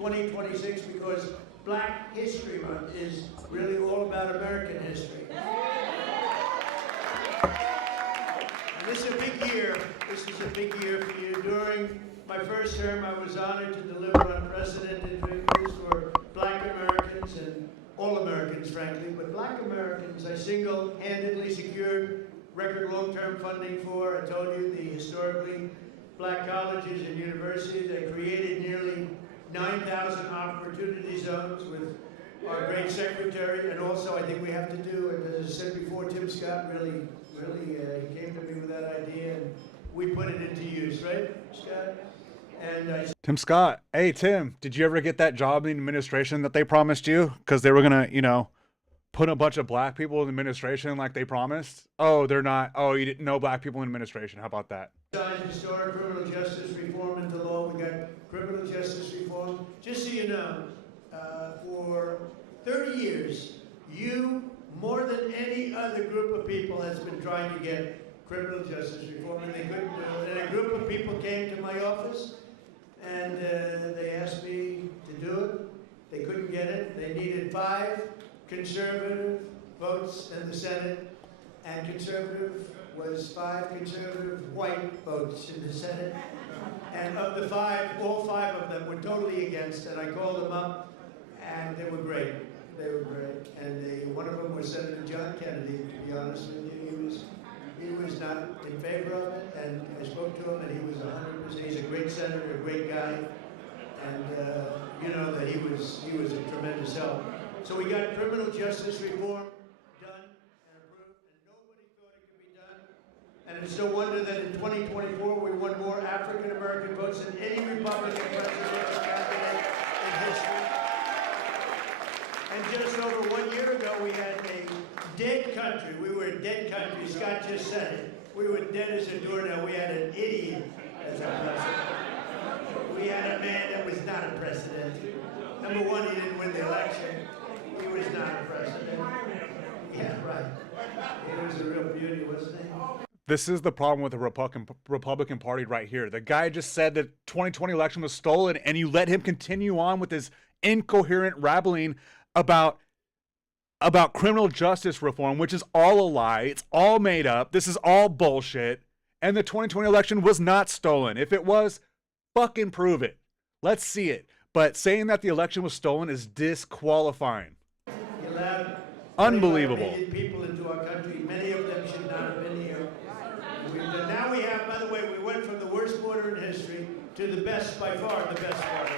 2026 because Black History Month is really all about American history. And this is a big year. This is a big year for you. During my first term, I was honored to deliver unprecedented victories for Black Americans and all Americans, frankly, but Black Americans I single-handedly secured record long-term funding for. I told you the historically Black colleges and universities. I created nearly 9,000 opportunity zones with our great secretary, and also I think we have to do, as I said before, Tim Scott really came to me with that idea, and we put it into use, right, Scott? And Tim Scott, hey Tim, did you ever get that job in the administration that they promised you? Because they were gonna, you know, put a bunch of black people in the administration like they promised. Oh, they're not. Oh, you didn't know black people in administration. How about that? Historic criminal justice reform into law. We got criminal justice reform. Just so you know, for 30 years, you, more than any other group of people, has been trying to get criminal justice reform, and they couldn't do it. And a group of people came to my office, and they asked me to do it. They couldn't get it. They needed 5 conservative votes in the Senate, and conservative was 5 conservative white votes in the Senate. And of the 5, all 5 of them were totally against, and I called them up, and they were great. They were great. And one of them was Senator John Kennedy, to be honest with you. He was not in favor of it, and I spoke to him, and he was 100%. He's a great senator, a great guy, and you know that he was a tremendous help. So we got criminal justice reform done and approved, and nobody thought it could be done. And it's no wonder that in 2024 we won more African American votes than any Republican presidential candidate in history. And just over 1 year ago, we had a dead country. We were a dead country. Scott just said it. We were dead as a doornail. We had an idiot as our president. We had a man that was not a president. Number one, he didn't win the election. He was not a president. Yeah, right. He was a real beauty, wasn't he? This is the problem with the Republican Party right here. The guy just said that 2020 election was stolen, and you let him continue on with his incoherent rabbling about criminal justice reform, which is all a lie. It's all made up. This is all bullshit. And the 2020 election was not stolen. If it was, fucking prove it. Let's see it. But saying that the election was stolen is disqualifying. Unbelievable. People into our country, many of them should not have been here. Now we have, by the way, we went from the worst border in history to the best, by far, the best border.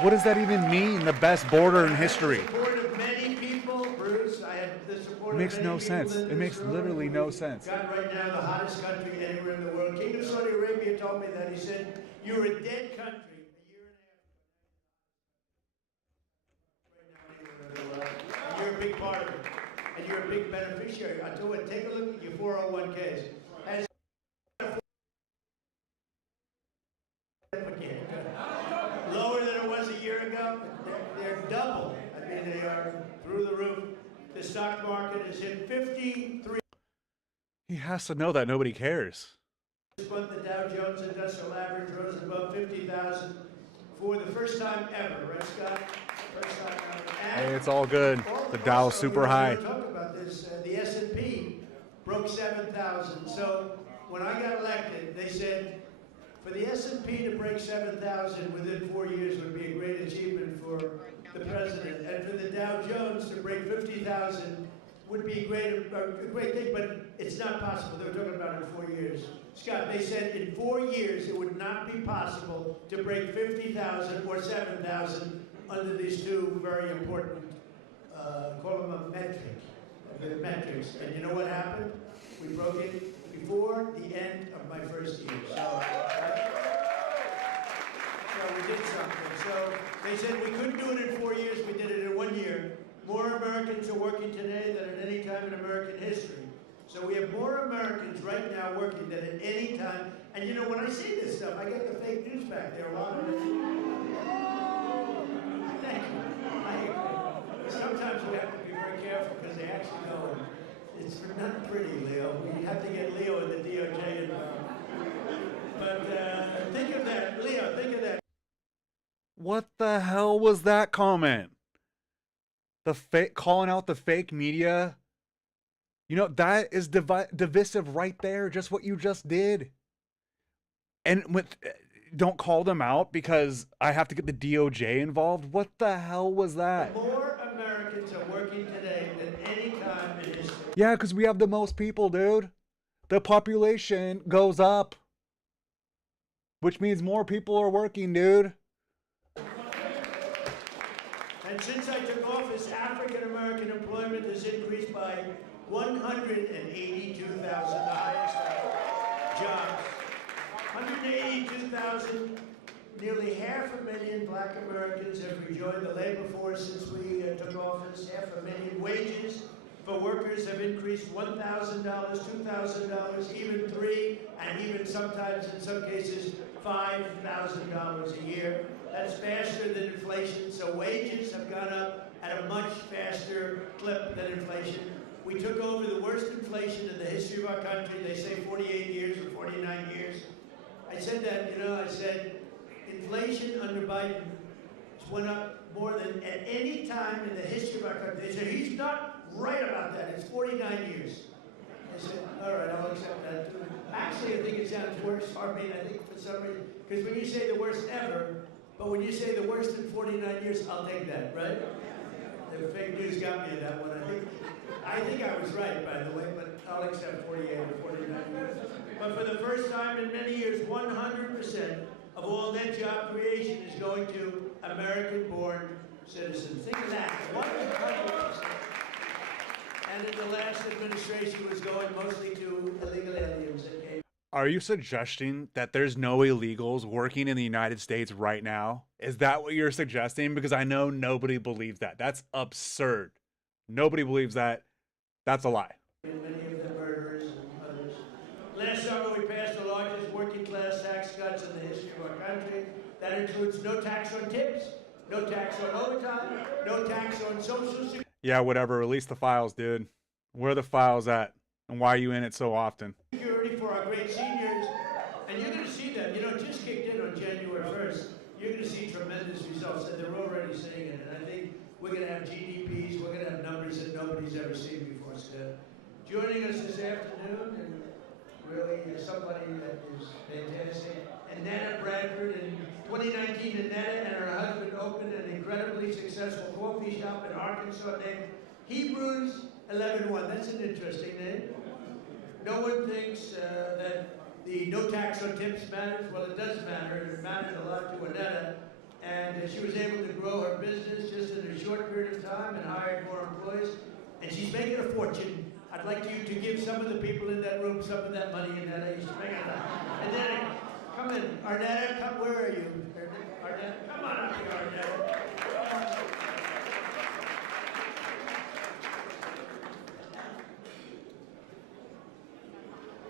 What does that even mean, the best border in history? The support of many people, Bruce. I have the support It makes of many no sense. people in It makes this room. literally no sense. God, right now, the hottest country anywhere in the world. King of Saudi Arabia told me that. He said, "You're a dead country." A year and a half. And you're a big part of it. And you're a big beneficiary. I tell you what, take a look at your 401ks. Lower than it was a year ago. They're double. I mean, they are through the roof. The stock market is hit 53. He has to know that nobody cares. This month, the Dow Jones Industrial Average rose above 50,000 for the first time ever, right, Scott? First time ever. Hey, it's all good. The Dow's super high. We're talk about this. The S&P broke 7,000. So when I got elected, they said for the S&P to break 7,000 within 4 years would be a great achievement for the president, and for the Dow Jones to break 50,000 would be a great thing, but it's not possible. They were talking about it in 4 years. Scott, they said in 4 years it would not be possible to break 50,000 or 7,000 under these two very important, call them a metrics. And you know what happened? We broke it before the end of my first year. So we did something. So they said we couldn't do it in 4 years. We did it in 1 year. More Americans are working today than at any time in American history. So we have more Americans right now working than at any time. And you know, when I see this stuff, I get the fake news back there a lot of it. Thank you. Sometimes we have to be very careful because they actually know it's not pretty, Leo. We have to get Leo in the DOJ involved. But think of that, Leo, think of that. What the hell was that comment? The fake calling out the fake media. You know, that is divisive right there, just what you just did. And with don't call them out because I have to get the DOJ involved. What the hell was that? More Americans are working today than any time in history. Yeah, because we have the most people, dude. The population goes up, which means more people are working, dude. And since I took office, African American employment has increased by 182,000, the highest jobs. 182,000, nearly 500,000 black Americans have rejoined the labor force since we took office. 500,000 wages for workers have increased $1,000, $2,000, even $3,000, and even sometimes, in some cases, $5,000 a year. That's faster than inflation, so wages have gone up at a much faster clip than inflation. We took over the worst inflation in the history of our country. They say 48 years or 49 years. I said that, I said inflation under Biden went up more than at any time in the history of our country. They said, he's not right about that. It's 49 years. I said, all right, I'll accept that too. Actually, I think it sounds worse. I think for some reason, because when you say the worst ever, but when you say the worst in 49 years, I'll take that, right? The fake news got me in that one. I think I was right, by the way, but I'll accept 48 or 49 years. But for the first time in many years, 100% of all net job creation is going to American-born citizens. Think of that, 100%. And in the last administration, it was going mostly to illegal aliens that came. Are you suggesting that there's no illegals working in the United States right now? Is that what you're suggesting? Because I know nobody believes that. That's absurd. Nobody believes that. That's a lie. Many of them murderers and others. Last summer, we passed the largest working class tax cuts in the history of our country. That includes no tax on tips, no tax on overtime, no tax on social security. Yeah, whatever. Release the files, dude. Where are the files at? And why are you in it so often? Security for our great seniors. And you're going to see them. It just kicked in on January 1st. You're going to see tremendous results, and they're already seeing it. And I think we're going to have GDPs, we're going to have numbers that nobody's ever seen before. So, joining us this afternoon, and really somebody that is fantastic, Annetta Bradford. In 2019, Annetta and her husband opened an incredibly successful coffee shop in Arkansas named Hebrews 11:1. That's an interesting name. No one thinks that the no tax on tips matters. Well, it does matter. It matters a lot to Annetta. And she was able to grow her business just in a short period of time and hired more employees. And she's making a fortune. I'd like you to give some of the people in that room some of that money, Annetta. She's making it up. Annetta, come in. Arnetta, come. Where are you? Arnetta, come on up here, Arnetta.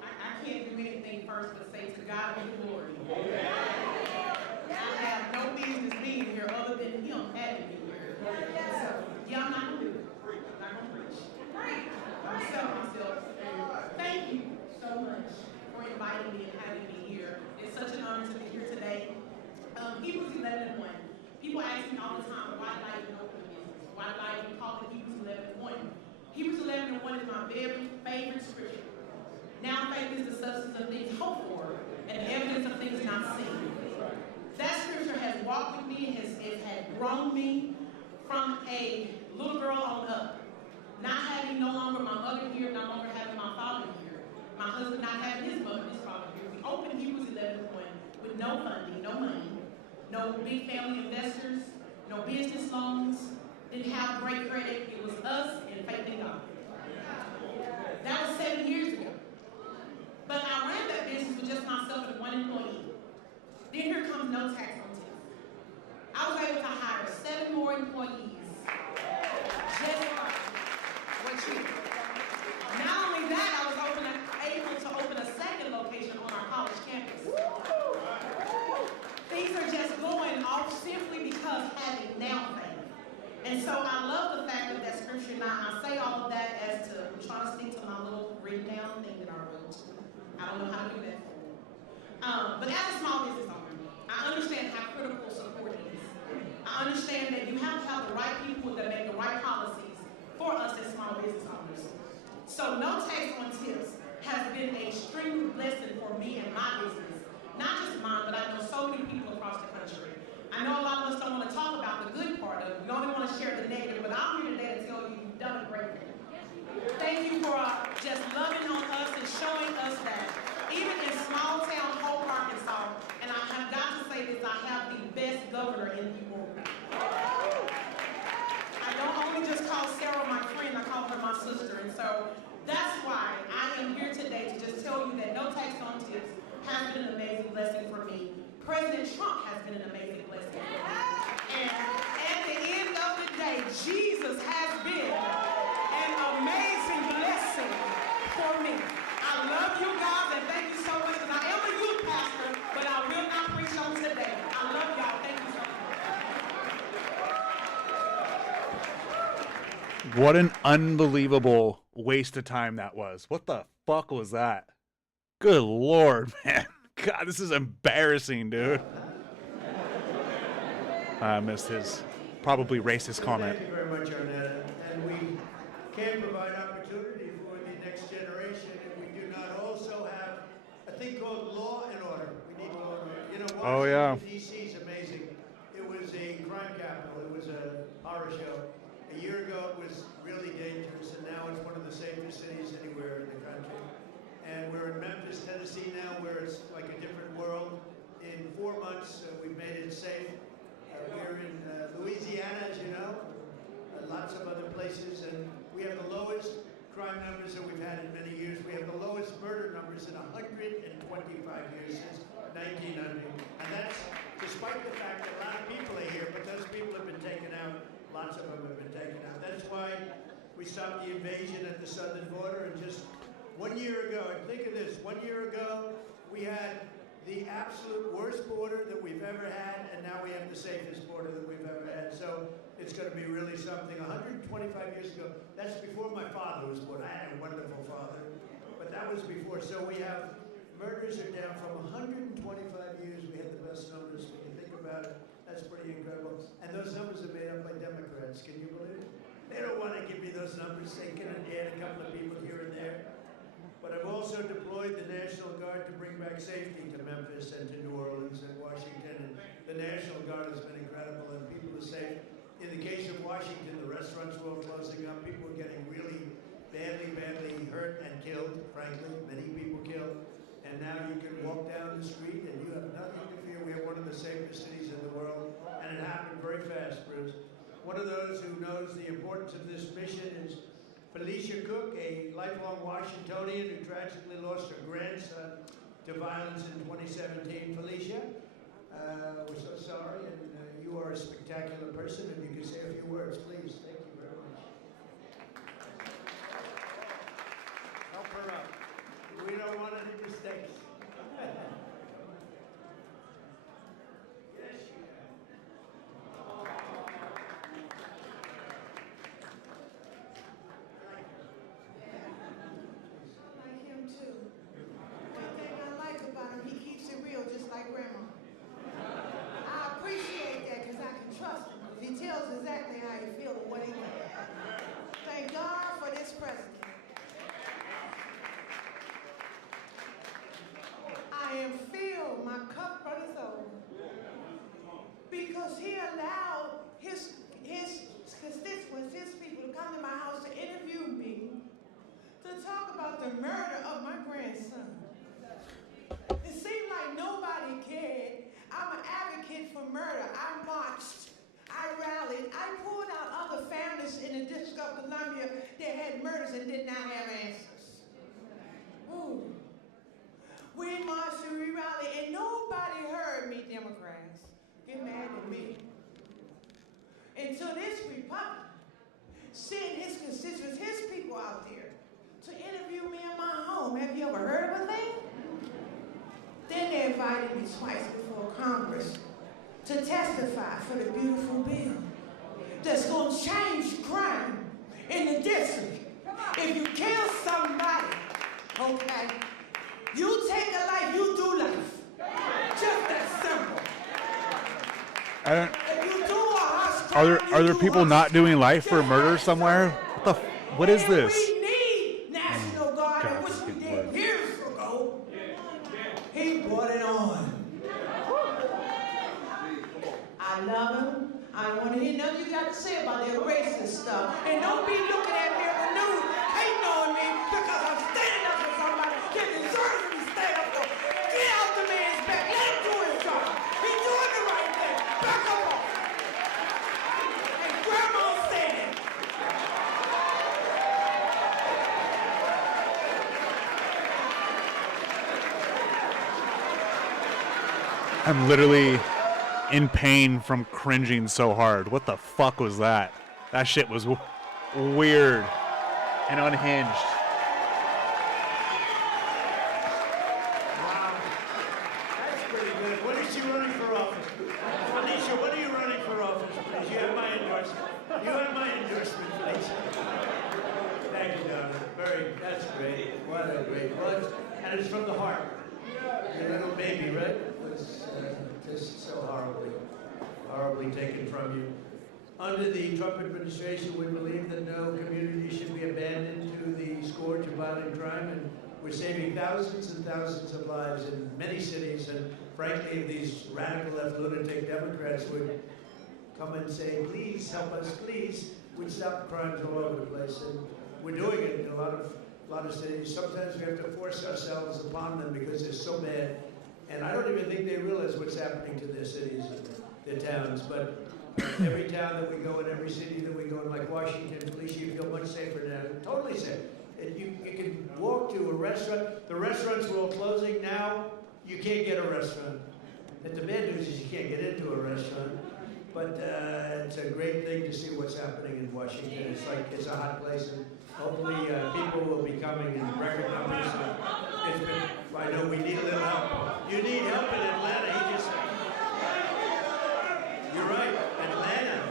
I can't do anything first but say to God be the glory. I have no business being here other than him having me here. So, I'm not going to do it. I'm not going to preach. I'm selling myself. Thank you so much for inviting me and having me here. It's such an honor to be here today. Hebrews 11:1. People ask me all the time, why do I even open a business? Why do I even call it Hebrews 11:1? Hebrews 11:1 is my very favorite scripture. Now faith is the substance of things hoped for and the evidence of things not seen. That scripture has walked with me, has grown me from a little girl on up. Not having no longer my mother here, no longer having my father here. My husband not having his mother, his father here. We opened Hebrews 11:1 with no funding, no money, no big family investors, no business loans, didn't have great credit. It was us and faith in God. That was 7 years ago. But I ran that business with just myself and one employee. Then here comes no tax on tips. I was able to hire 7 more employees. Just what you. Not only that, I was able to open a second location on our college campus. Things are just going off simply because having now faith. And so I love the fact of that scripture. Now I say all of that as to try to stick to my little written down thing that I wrote. I don't know how to do that. But as a small business owner, I understand how critical support is. I understand that you have to have the right people that make the right policies for us as small business owners. So no tax on tips has been an extreme blessing for me and my business. Not just mine, but I know so many people across the country. I know a lot of us don't want to talk about the good part of it. We only want to share the negative, but I'm here today to tell you you've done a great thing. Thank you for just loving on us and showing us that even in small town Hope, Arkansas, and I have got to say this, I have the best governor in the world. I don't only just call Sarah my friend, I call her my sister. And so that's why I am here today to just tell you that no tax on tips has been an amazing blessing for me. President Trump has been an amazing blessing for me. And at the end of the day, Jesus has been an amazing blessing for me. I love you guys and thank you so much. And I am a youth pastor, but I will not preach on today. I love y'all. Thank you so much. What an unbelievable waste of time that was. What the fuck was that? Good Lord, man. God, this is embarrassing, dude. I missed his probably racist comment. Thank you very much, Arnetta. And we can provide opportunity for the next generation if we do not also have a thing called law and order. We need law and order. You know, Oh, yeah. Washington, D.C. is amazing. It was a crime capital. It was a horror show. A year ago, it was really dangerous, and now it's one of the safest cities anywhere in the country. And we're in Memphis, Tennessee now, where it's like a different world. In 4 months, we've made it safe. We're in Louisiana, as you know, lots of other places, and we have the lowest crime numbers that we've had in many years. We have the lowest murder numbers in 125 years since 1900. And that's despite the fact that a lot of people are here, but those people have been taken out. Lots of them have been taken out. That's why we stopped the invasion at the southern border, and just 1 year ago, and think of this, 1 year ago, we had the absolute worst border that we've ever had, and now we have the safest border that we've ever had. So it's going to be really something. 125 years ago, that's before my father was born. I had a wonderful father, but that was before. So we have, murders are down from 125 years. We had the best numbers. When you think about it, that's pretty incredible. And those numbers are made up by Democrats. Can you believe it? They don't want to give me those numbers. They can add a couple of people here and there. But I've also deployed the National Guard to bring back safety to Memphis and to New Orleans and Washington. And the National Guard has been incredible, and people are safe. In the case of Washington, the restaurants were all closing up. People were getting really badly hurt and killed, frankly. Many people killed. And now you can walk down the street and you have nothing to fear. We have one of the safest cities in the world. And it happened very fast, Bruce. One of those who knows the importance of this mission is Felicia Cook, a lifelong Washingtonian who tragically lost her grandson to violence in 2017. Felicia, we're so sorry, and you are a spectacular person. If you could say a few words, please. Thank you very much. Help her up. We don't want any mistakes. Yes, you can. Like him too. One thing I like about him, he keeps it real, just like Grandma. I appreciate that because I can trust him. He tells exactly how he feels and what he wants. Thank God for this president. I am filled, my cup runneth over. Because he allowed his constituents, his people to come to my house to interview me to talk about the murder of my grandson. It seemed like nobody cared. I'm an advocate for murder. I marched, I rallied, I pulled out other families in the District of Columbia that had murders and did not have answers. Ooh. We marched and we rallied, and nobody heard me, Democrats. Get mad at me. Until this Republican sent his constituents, his people out there to interview me in my home. Have you ever heard of a thing? Then they invited me twice before Congress to testify for the beautiful bill that's going to change crime in the district. If you kill somebody, okay, you take a life, you do life. Just that simple. I don't. If you do a are there people not doing life for murder somewhere? What is this? We need National Guard, God, which this we is did getting years ago. He brought it on. I love him. I don't want to hear nothing you got to say about that racist stuff. And don't be looking at me on the news hating on me because I'm standing up for somebody that deserves to be stand up for. Get out the man's back. Let him do his job. He's doing the right thing. Back up off. And Grandma said it. I'm literally in pain from cringing so hard. What the fuck was that? That shit was weird and unhinged. Wow. That's pretty good. When is she running for office? Alicia, when are you running for office, please? You have my endorsement. You have my endorsement, please. Thank you, Donna. That's great. What a great one. And it's from the heart. Your little baby, right? Was just so horribly taken from you. Under the Trump administration, we believe that no community should be abandoned to the scourge of violent crime, and we're saving thousands and thousands of lives in many cities. And frankly, if these radical left lunatic Democrats would come and say, please help us, please, we'd stop crimes all over the place. And we're doing it in a lot of cities. Sometimes we have to force ourselves upon them because they're so bad. And I don't even think they realize what's happening to their cities and their towns. But every town that we go in, every city that we go in, like Washington, Felicia, you feel much safer now. Totally safe. And you can walk to a restaurant. The restaurants are all closing now. You can't get a restaurant. And the bad news is you can't get into a restaurant. But it's a great thing to see what's happening in Washington. It's like it's a hot place, and hopefully people will be coming in record numbers. I know we need a little help. You need help in Atlanta. You're right, Atlanta.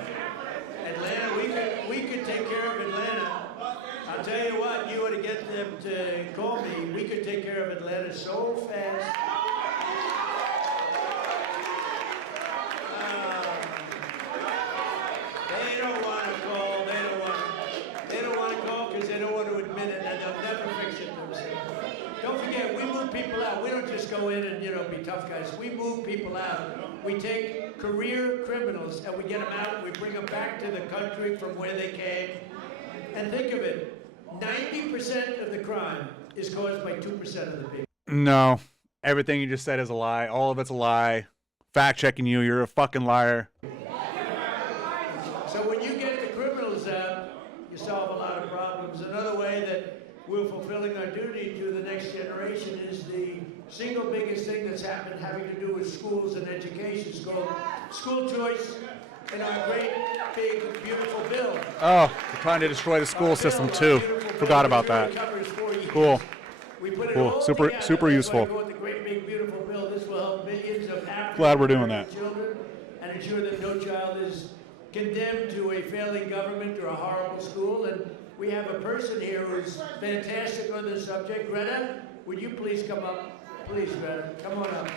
We could take care of Atlanta. I'll tell you what, you ought to get them to call me. We could take care of Atlanta so fast. They don't want to call. They don't want to call because they don't want to admit it, and they'll never fix it themselves. Don't forget, we move people out. We don't just go in and be tough guys. We move people out. We take career criminals and we get them out. We bring them back to the country from where they came. And think of it: 90% of the crime is caused by 2% of the people. No, everything you just said is a lie. All of it's a lie. Fact checking you. You're a fucking liar. So when you get the criminals out, you solve a lot of problems. Another way that we're fulfilling our duty to the next generation is the single biggest thing that's happened having to do with schools and education. It's called school choice in our great, big, beautiful bill. Oh, they're trying to destroy the school system too. Forgot about that. Cool. Cool. Super useful. This will help millions of Glad we're doing that. children and ensure that no child is condemned to a failing government or a horrible school. And we have a person here who's fantastic on this subject. Greta, would you please come up? Please, Greta, come on up.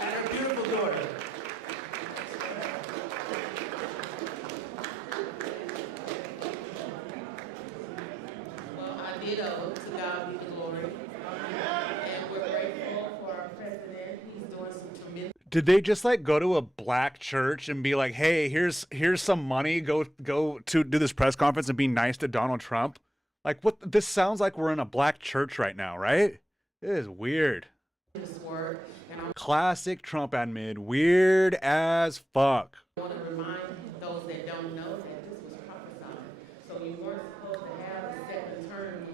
And her beautiful daughter. Well, I did to God be the glory. And we're grateful for our president. He's doing some tremendous. Did they just like go to a black church and be like, "Hey, here's some money. Go to do this press conference and be nice to Donald Trump"? Like, what? This sounds like we're in a black church right now, right? It is weird. Work, and I Classic Trump admin. Weird as fuck. want to remind those that don't know that this was prophesied. So you weren't supposed to have a second term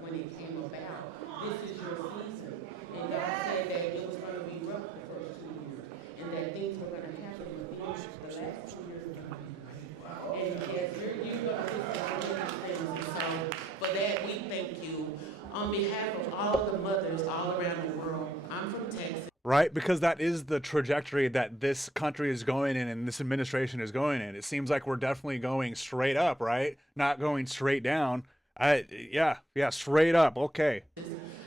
when it came about. This is your season. And God said that it was going to be rough the first 2 years. And that things were going to happen within the last 2 years. And yes, you're going to things. And so for that, we thank you. On behalf of all the mothers all around the world, I'm from Texas. Right? Because that is the trajectory that this country is going in and this administration is going in. It seems like we're definitely going straight up, right? Not going straight down. Yeah, straight up. Okay.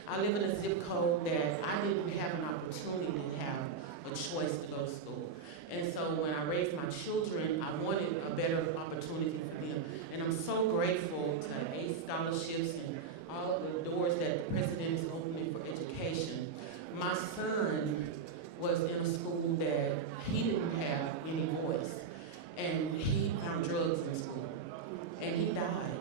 I live in a zip code that I didn't have an opportunity to have a choice to go to school. And so when I raised my children, I wanted a better opportunity for them. And I'm so grateful to ACE scholarships and all of the doors that the president is opening for education. My son was in a school that he didn't have any voice. And he found drugs in school. And he died.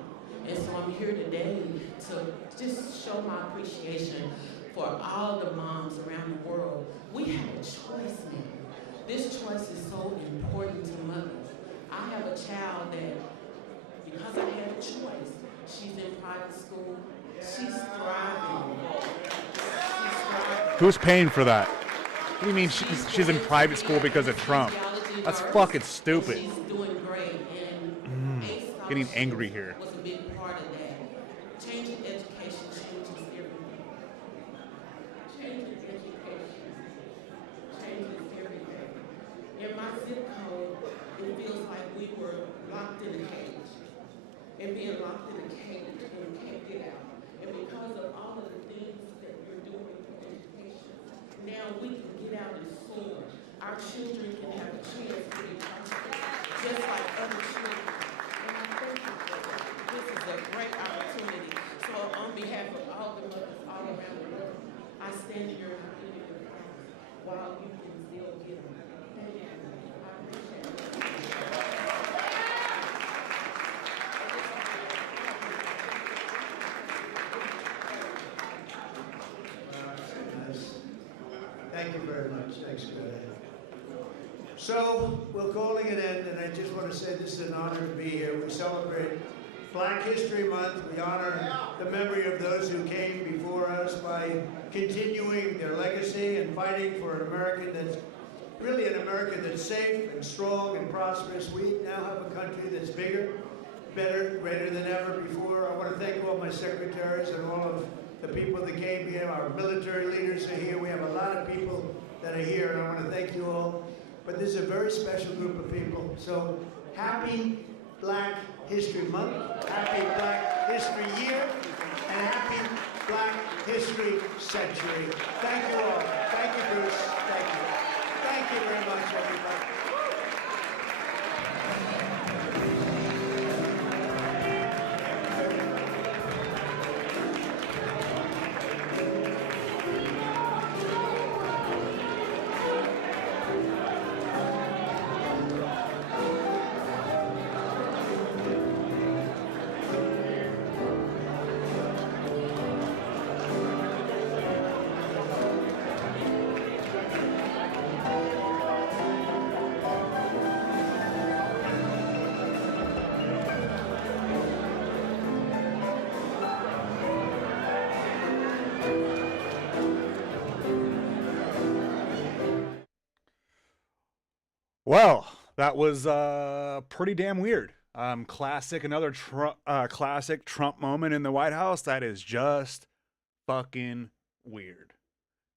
And so I'm here today to just show my appreciation for all the moms around the world. We have a choice now. This choice is so important to mothers. I have a child that, because I had a choice, she's in private school, she's thriving. She's thriving. Who's paying for that? What do you mean she's in private school because of Trump? That's fucking stupid. She's doing great, and ACE Getting scholarship angry here. was a big part of that. Changing education changes everything. Changing education changes everything. In my zip code, it feels like we were locked in a cage. And being locked in a cage and we can't get out. And because of all of the things that we're doing for education, now we can get out and soar. Our children can have a chance to be prosperous, just like other children. And I thank you for that. This is a great opportunity. So on behalf of all the mothers all around the world, I stand in your community while you can still get them. Thank you. I appreciate it. Thank you very much. Thanks, Scott. So we're calling it end, and I just want to say this is an honor to be here. We celebrate Black History Month. We honor the memory of those who came before us by continuing their legacy and fighting for an America that's really an America that's safe and strong and prosperous. We now have a country that's bigger, better, greater than ever before. I want to thank all my secretaries and all of the people that came here. Our military leaders are here. We have a lot of people that are here, and I want to thank you all. But this is a very special group of people. So happy Black History Month, happy Black History Year, and happy Black History Century. Thank you all. Thank you, Bruce. Thank you. Thank you very much, everybody. Well, that was pretty damn weird. Another classic Trump moment in the White House. That is just fucking weird.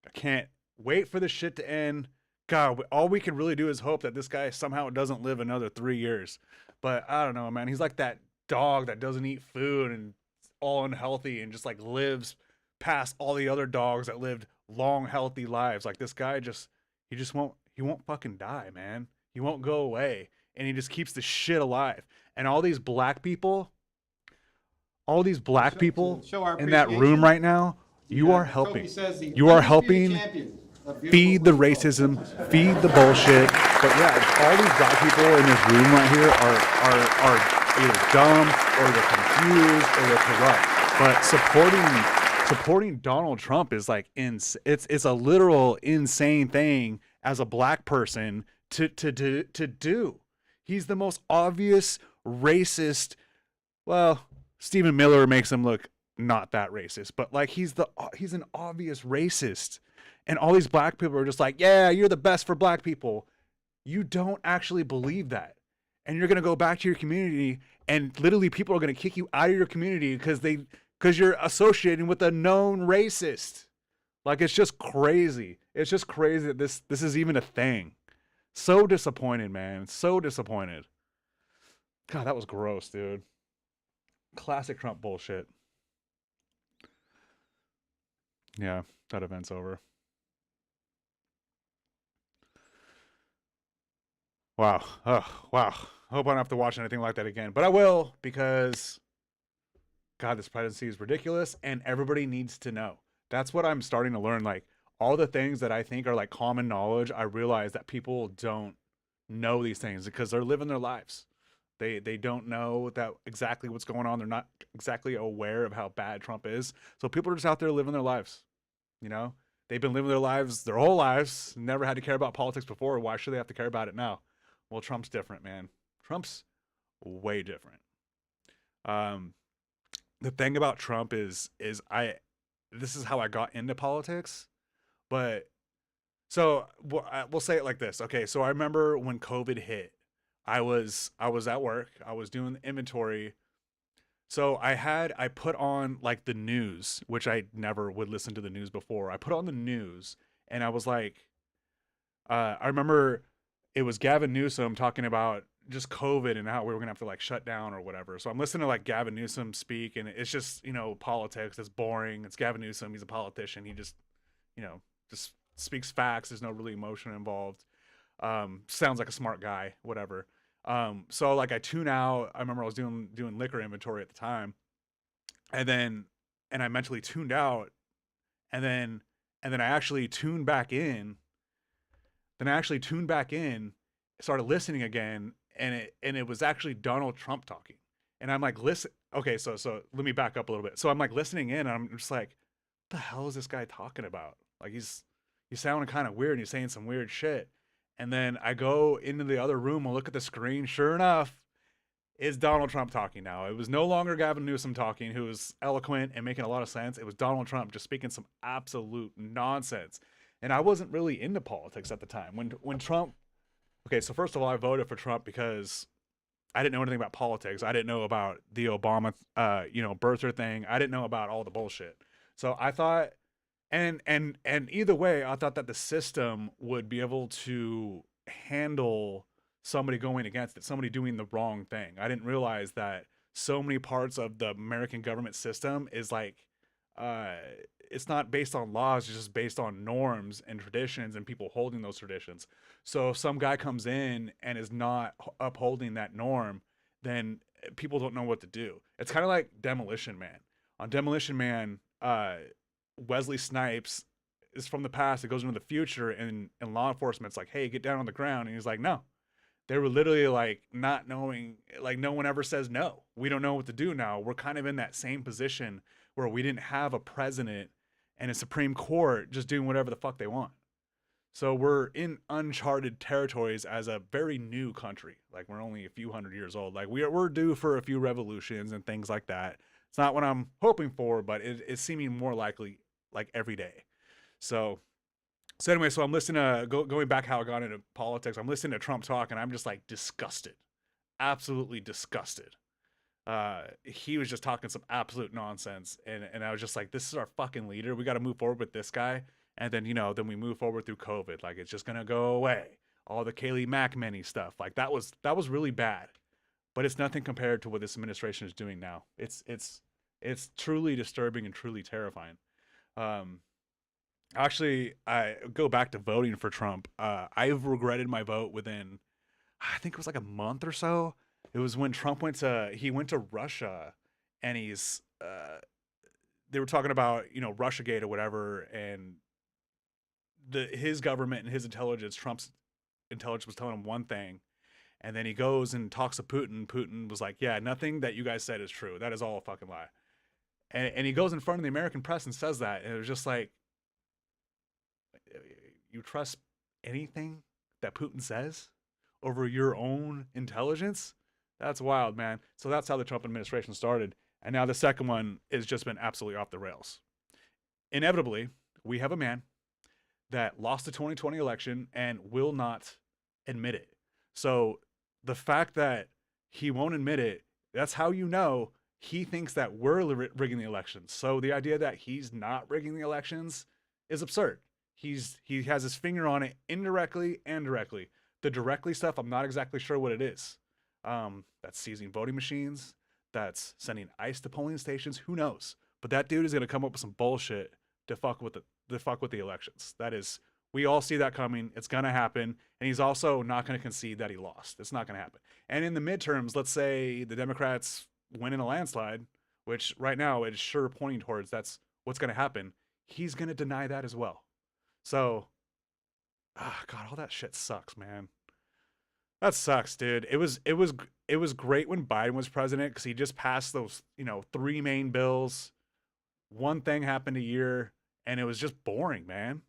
I can't wait for this shit to end. God, all we can really do is hope that this guy somehow doesn't live another 3 years. But I don't know, man. He's like that dog that doesn't eat food and all unhealthy and just like lives past all the other dogs that lived long, healthy lives. Like this guy he won't fucking die, man. He won't go away. And he just keeps the shit alive. And all these black people in that room right now, you are helping. You are helping feed the racism, feed the bullshit. But yeah, all these black people in this room right here are either dumb or they're confused or they're corrupt. But supporting Donald Trump is like it's a literal insane thing as a black person to do. He's the most obvious racist. Well, Stephen Miller makes him look not that racist, but like he's an obvious racist. And all these black people are just like, yeah, you're the best for black people. You don't actually believe that. And you're going to go back to your community and literally people are going to kick you out of your community because you're associating with a known racist. Like, it's just crazy. It's just crazy that this is even a thing. So disappointed, man. So disappointed. God, that was gross, dude. Classic Trump bullshit. Yeah, that event's over. Wow. Oh, wow. Hope I don't have to watch anything like that again. But I will, because God, this presidency is ridiculous and everybody needs to know. That's what I'm starting to learn. Like, all the things that I think are like common knowledge, I realize that people don't know these things because they're living their lives. They don't know that exactly what's going on. They're not exactly aware of how bad Trump is. So people are just out there living their lives. You know, they've been living their lives their whole lives, never had to care about politics before. Why should they have to care about it now? Well, Trump's different, man. Trump's way different. Um, the thing about Trump is I this is how I got into politics, but so we'll say it like this. Okay, so I remember when COVID hit, I was at work, I was doing the inventory. So I put on like the news, which I never would listen to the news before. I put on the news and I was like, I remember it was Gavin Newsom talking about just COVID and how we were gonna have to like shut down or whatever. So I'm listening to like Gavin Newsom speak, and it's just, politics. It's boring. It's Gavin Newsom. He's a politician. He just, just speaks facts. There's no really emotion involved. Sounds like a smart guy. Whatever. So like I tune out. I remember I was doing liquor inventory at the time, and I mentally tuned out, and then I actually tuned back in. Then I actually tuned back in, started listening again, and it was actually Donald Trump talking. And I'm like, listen, okay, so let me back up a little bit. So I'm like listening in, and I'm just like, what the hell is this guy talking about? Like he's sounding kind of weird, and he's saying some weird shit. And then I go into the other room, I look at the screen. Sure enough, it's Donald Trump talking now. It was no longer Gavin Newsom talking, who was eloquent and making a lot of sense. It was Donald Trump just speaking some absolute nonsense. And I wasn't really into politics at the time. When Trump, okay, so first of all, I voted for Trump because I didn't know anything about politics. I didn't know about the Obama, birther thing. I didn't know about all the bullshit. So I thought, and either way, I thought that the system would be able to handle somebody going against it, somebody doing the wrong thing. I didn't realize that so many parts of the American government system is like, uh, it's not based on laws, it's just based on norms and traditions and people holding those traditions. So if some guy comes in and is not upholding that norm, then people don't know what to do. It's kind of like Demolition Man. On Demolition Man, Wesley Snipes is from the past, it goes into the future, and law enforcement's like, hey, get down on the ground. And he's like, no. They were literally like not knowing, like no one ever says no. We don't know what to do now. We're kind of in that same position where we didn't have a president and a Supreme Court just doing whatever the fuck they want. So we're in uncharted territories as a very new country. Like we're only a few hundred years old. Like we're due for a few revolutions and things like that. It's not what I'm hoping for, but it's seeming more likely like every day. So anyway, so I'm listening to going back how I got into politics. I'm listening to Trump talk, and I'm just like disgusted, absolutely disgusted. He was just talking some absolute nonsense, and I was just like, this is our fucking leader. We got to move forward with this guy, and then then we move forward through COVID. Like it's just gonna go away. All the Kayleigh McEnany stuff, like that was really bad, but it's nothing compared to what this administration is doing now. It's truly disturbing and truly terrifying. Actually, I go back to voting for Trump. I've regretted my vote within, I think it was like a month or so. It was when Trump went to Russia, and they were talking about, Russiagate or whatever, and his government and his intelligence, Trump's intelligence was telling him one thing, and then he goes and talks to Putin. Putin was like, yeah, nothing that you guys said is true. That is all a fucking lie. And he goes in front of the American press and says that, and it was just like, you trust anything that Putin says over your own intelligence? That's wild, man. So that's how the Trump administration started. And now the second one has just been absolutely off the rails. Inevitably, we have a man that lost the 2020 election and will not admit it. So the fact that he won't admit it, that's how you know he thinks that we're rigging the elections. So the idea that he's not rigging the elections is absurd. He has his finger on it indirectly and directly. The directly stuff, I'm not exactly sure what it is. That's seizing voting machines. That's sending ICE to polling stations. Who knows? But that dude is gonna come up with some bullshit to fuck with the elections. That is We all see that coming. It's going to happen. And he's also not going to concede that he lost. It's not going to happen. And in the midterms, let's say the Democrats win in a landslide, which right now is sure pointing towards that's what's going to happen. He's going to deny that as well. So, God, all that shit sucks, man. That sucks, dude. It was great when Biden was president because he just passed those, 3 main bills. One thing happened a year, and it was just boring, man.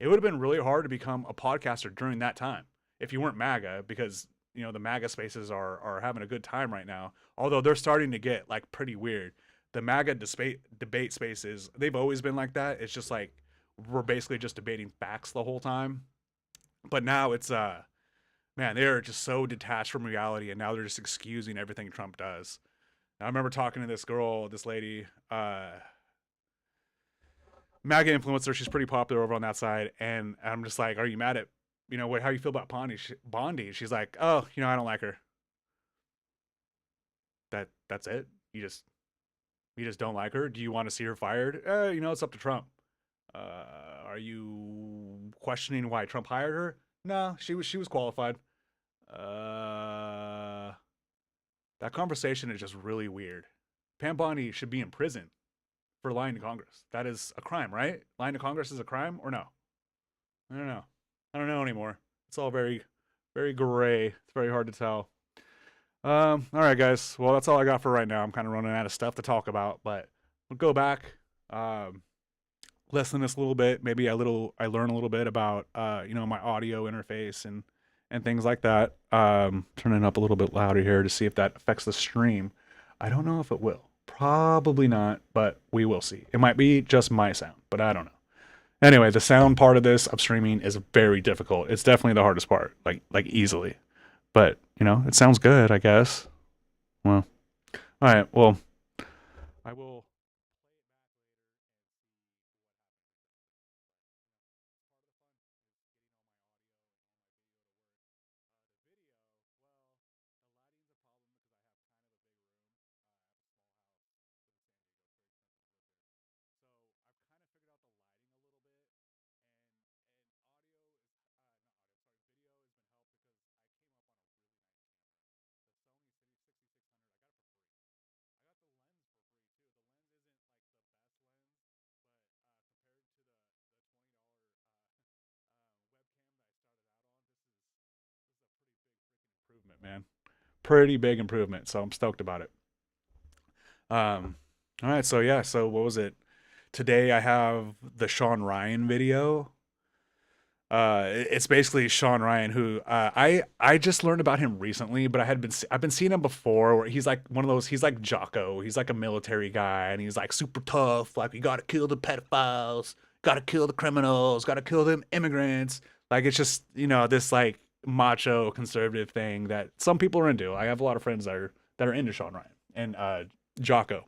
It would have been really hard to become a podcaster during that time if you weren't MAGA, because the MAGA spaces are having a good time right now. Although they're starting to get like pretty weird. The MAGA debate spaces, they've always been like that. It's just like we're basically just debating facts the whole time. But now it's man, they're just so detached from reality, and now they're just excusing everything Trump does. I remember talking to this lady, MAGA influencer. She's pretty popular over on that side. And I'm just like, are you mad at, how you feel about Bondi? She's like, oh, I don't like her. That's it? You just don't like her? Do you want to see her fired? It's up to Trump. Are you questioning why Trump hired her? No, she was qualified. That conversation is just really weird. Pam Bondi should be in prison for lying to Congress. That is a crime, right? Lying to Congress is a crime or no? I don't know. I don't know anymore. It's all very, very gray. It's very hard to tell. All right, guys. Well, that's all I got for right now. I'm kind of running out of stuff to talk about, but we'll go back, listen to this a little bit. Maybe I learn a little bit about, my audio interface and things like that. Turning it up a little bit louder here to see if that affects the stream. I don't know if it will. Probably not, but we will see. It might be just my sound, but I don't know. Anyway, the sound part of this of streaming is very difficult. It's definitely the hardest part, like easily. But, it sounds good, I guess. Well, all right. Well, I will. Man, pretty big improvement, so I'm stoked about it. All right, so yeah, so what was it today? I have the Sean Ryan video. It's basically Sean Ryan, who I just learned about him recently, but I've been seeing him before, where he's like one of those, he's like Jocko, he's like a military guy, and he's like super tough, like you gotta kill the pedophiles, gotta kill the criminals, gotta kill them immigrants. Like it's just this like macho conservative thing that some people are into. I have a lot of friends that are into Sean Ryan and Jocko.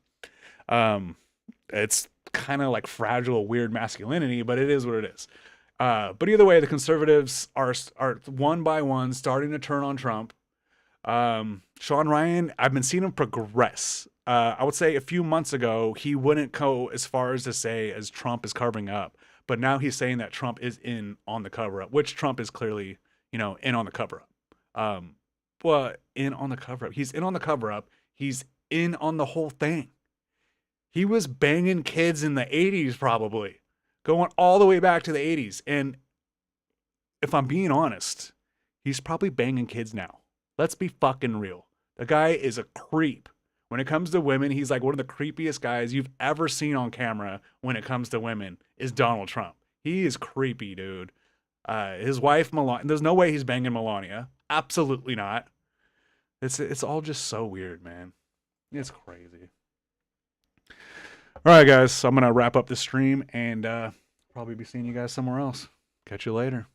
It's kind of like fragile, weird masculinity, but it is what it is. But either way, the conservatives are one by one starting to turn on Trump. Sean Ryan, I've been seeing him progress. I would say a few months ago, he wouldn't go as far as to say as Trump is covering up, but now he's saying that Trump is in on the cover up, which Trump is clearly in on the cover up. Well, in on the cover up. He's in on the cover up. He's in on the whole thing. He was banging kids in the 80s, probably going all the way back to the 80s. And if I'm being honest, he's probably banging kids now. Let's be fucking real. The guy is a creep. When it comes to women, he's like one of the creepiest guys you've ever seen on camera when it comes to women is Donald Trump. He is creepy, dude. His wife, Melania, there's no way he's banging Melania. Absolutely not. It's all just so weird, man. It's crazy. All right, guys. So I'm going to wrap up this stream and probably be seeing you guys somewhere else. Catch you later.